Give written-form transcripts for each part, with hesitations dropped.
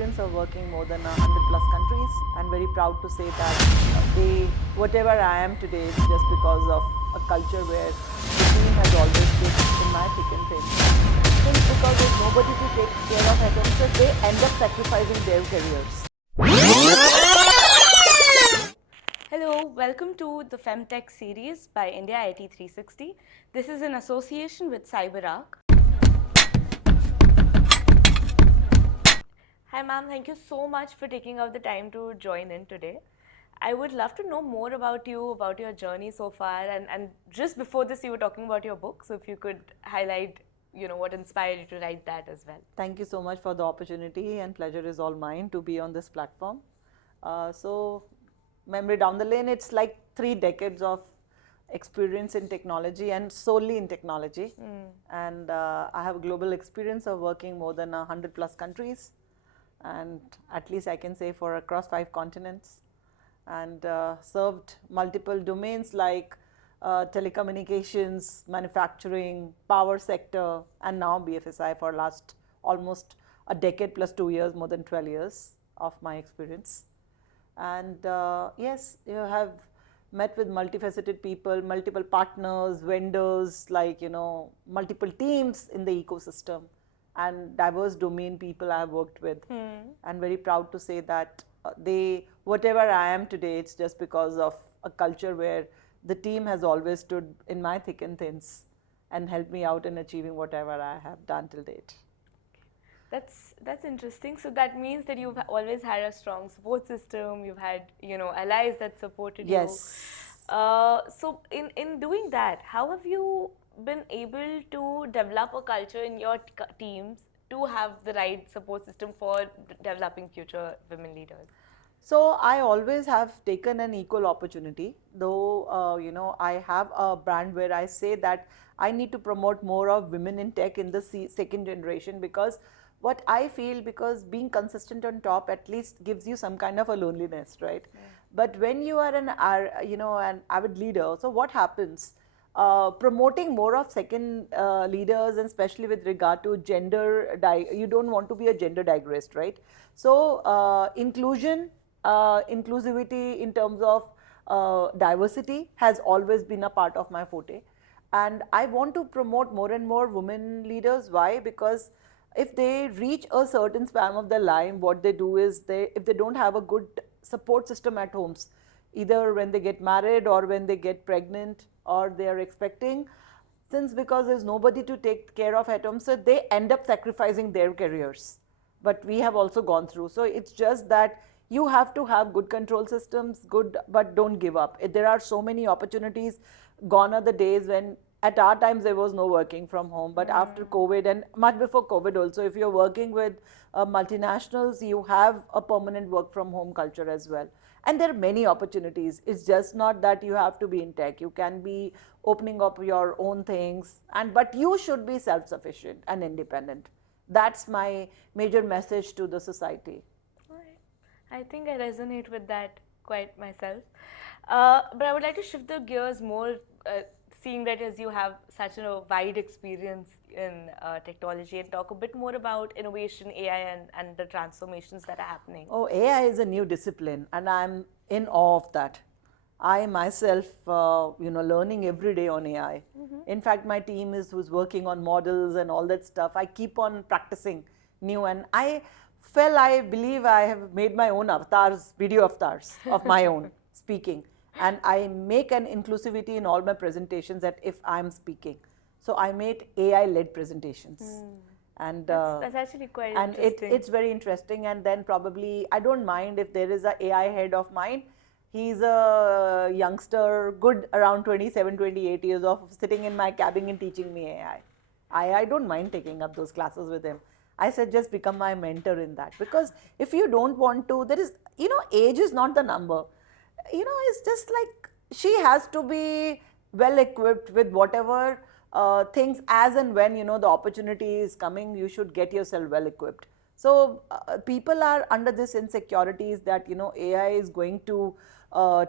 experience of working more than 100 plus countries, and very proud to say that whatever I am today is just because of a culture where the team has always stood in my thick and thin. Since because there's nobody to take care of at home, so they end up sacrificing their careers. Hello, welcome to the Femtech series by India IT 360. This is in association with CyberArk. Hi ma'am, thank you so much for taking out the time to join in today. I would love to know more about you, about your journey so far, and just before this you were talking about your book, so if you could highlight what inspired you to write that as well. Thank you so much for the opportunity, and pleasure is all mine to be on this platform. So memory down the lane, it's like 3 decades of experience in technology and solely in technology. And I have a global experience of working more than 100 plus countries, and at least I can say for across 5 continents, and served multiple domains like telecommunications, manufacturing, power sector, and now BFSI for last almost a decade plus 2 years, more than 12 years of my experience. And yes, you have met with multifaceted people, multiple partners, vendors, like multiple teams in the ecosystem, and diverse domain people I have worked with. And very proud to say that whatever I am today, it's just because of a culture where the team has always stood in my thick and thins and helped me out in achieving whatever I have done till date. That's interesting. So that means that you've always had a strong support system. You've had allies that supported you. Yes. So in doing that, how have you been able to develop a culture in your teams to have the right support system for developing future women leaders? So I always have taken an equal opportunity, though I have a brand where I say that I need to promote more of women in tech in the second generation, because what I feel, because being consistent on top at least gives you some kind of a loneliness, right? Yeah. But when you are an avid leader, so what happens? Promoting more of second leaders, and especially with regard to gender, you don't want to be a gender digressed, right? So inclusivity in terms of diversity has always been a part of my forte, and I want to promote more and more women leaders. Why? Because if they reach a certain span of their life, what they do is if they don't have a good support system at homes, either when they get married or when they get pregnant or they are expecting, since because there's nobody to take care of at home, so they end up sacrificing their careers. But we have also gone through. So it's just that you have to have good control systems, but don't give up. There are so many opportunities. Gone are the days when at our times there was no working from home, but after COVID and much before COVID also, if you're working with multinationals, you have a permanent work from home culture as well. And there are many opportunities. It's just not that you have to be in tech. You can be opening up your own things, but you should be self-sufficient and independent. That's my major message to the society. All right. I think I resonate with that quite myself. But I would like to shift the gears more, seeing that as you have such a wide experience in technology, and talk a bit more about innovation, AI, and the transformations that are happening. Oh, AI is a new discipline, and I'm in awe of that. I myself, learning every day on AI. In fact, my team who's working on models and all that stuff. I keep on practicing new, and I believe I have made my own avatars, video avatars of my own speaking. And I make an inclusivity in all my presentations that if I'm speaking. So I made AI-led presentations. And that's actually quite interesting. And it's very interesting. And then probably, I don't mind if there is an AI head of mine. He's a youngster, good around 27, 28 years of sitting in my cabin and teaching me AI. I don't mind taking up those classes with him. I said, just become my mentor in that. Because if you don't want to, there is, age is not the number. It's just like she has to be well equipped with whatever things as and when, the opportunity is coming, you should get yourself well equipped. So people are under this insecurities that, AI is going to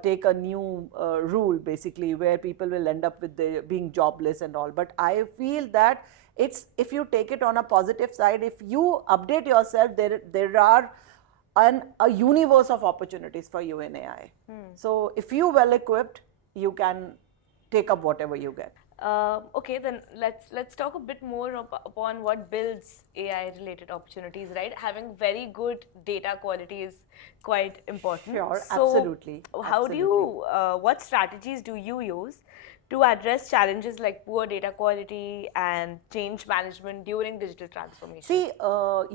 take a new rule basically, where people will end up with being jobless and all. But I feel that It's, if you take it on a positive side, if you update yourself, there are a universe of opportunities for you in AI. So if you well equipped, you can take up whatever you get. Okay, then let's talk a bit more upon what builds AI-related opportunities, right? Having very good data quality is quite important. Sure, So absolutely. how do you, what strategies do you use to address challenges like poor data quality and change management during digital transformation? See,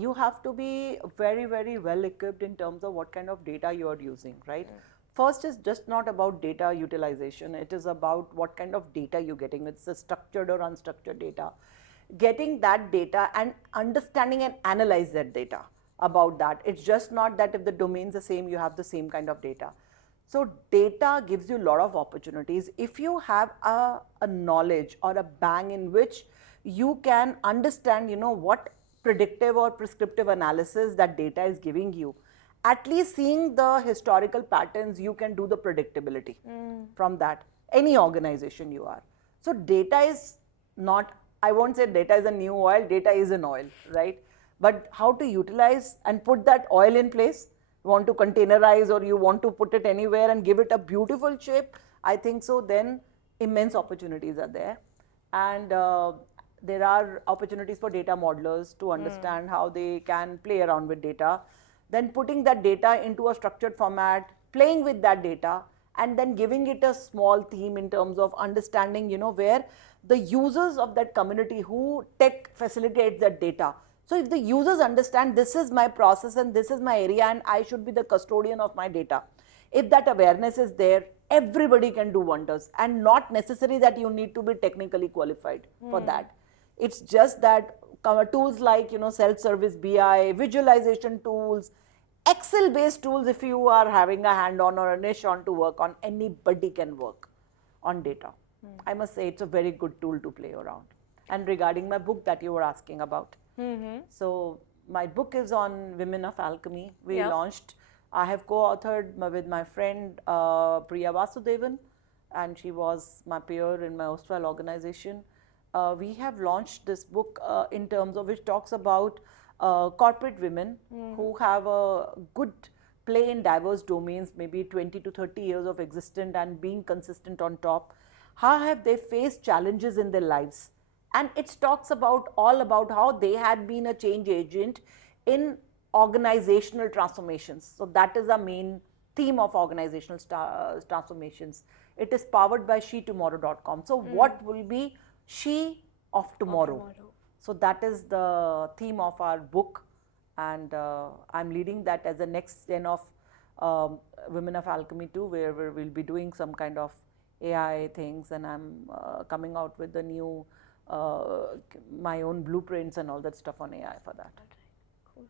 you have to be very, very well equipped in terms of what kind of data you are using, right? First is just not about data utilization. It is about what kind of data you're getting. It's a structured or unstructured data. Getting that data and understanding and analyze that data about that. It's just not that if the domain's the same, you have the same kind of data. So data gives you a lot of opportunities. If you have a knowledge or a bang in which you can understand, what predictive or prescriptive analysis that data is giving you, at least seeing the historical patterns, you can do the predictability from that, any organization you are. So data is not, I won't say data is a new oil, data is an oil, right? But how to utilize and put that oil in place, you want to containerize or you want to put it anywhere and give it a beautiful shape, I think so, then immense opportunities are there. And there are opportunities for data modelers to understand how they can play around with data. Then putting that data into a structured format, playing with that data, and then giving it a small theme in terms of understanding, where the users of that community who tech facilitates that data. So if the users understand this is my process and this is my area and I should be the custodian of my data, if that awareness is there, everybody can do wonders, and not necessary that you need to be technically qualified for that. It's just that tools like, self-service BI, visualization tools, Excel-based tools, if you are having a hand-on or a niche-on to work on, anybody can work on data. I must say it's a very good tool to play around. And regarding my book that you were asking about, so my book is on Women of Alchemy. We launched, I have co-authored with my friend Priya Vasudevan, and she was my peer in my Ostwal organization. We have launched this book in terms of which talks about corporate women who have a good play in diverse domains, maybe 20 to 30 years of existence and being consistent on top. How have they faced challenges in their lives? And it talks about all about how they had been a change agent in organizational transformations. So that is the main theme of organizational transformations. It is powered by shetomorrow.com. So what will be She of tomorrow? So that is the theme of our book, and I'm leading that as the next gen of Women of Alchemy too, where we'll be doing some kind of AI things, and I'm coming out with the new, my own blueprints and all that stuff on AI for that. Cool.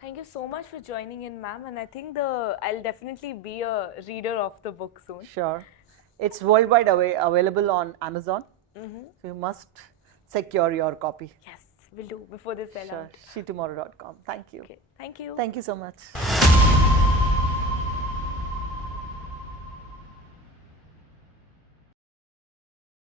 Thank you so much for joining in, ma'am, and I think I'll definitely be a reader of the book soon. Sure. It's worldwide available on Amazon. So you must secure your copy. Yes, we'll do before they sell out. Shetomorrow.com. Thank you. Okay, thank you. Thank you so much.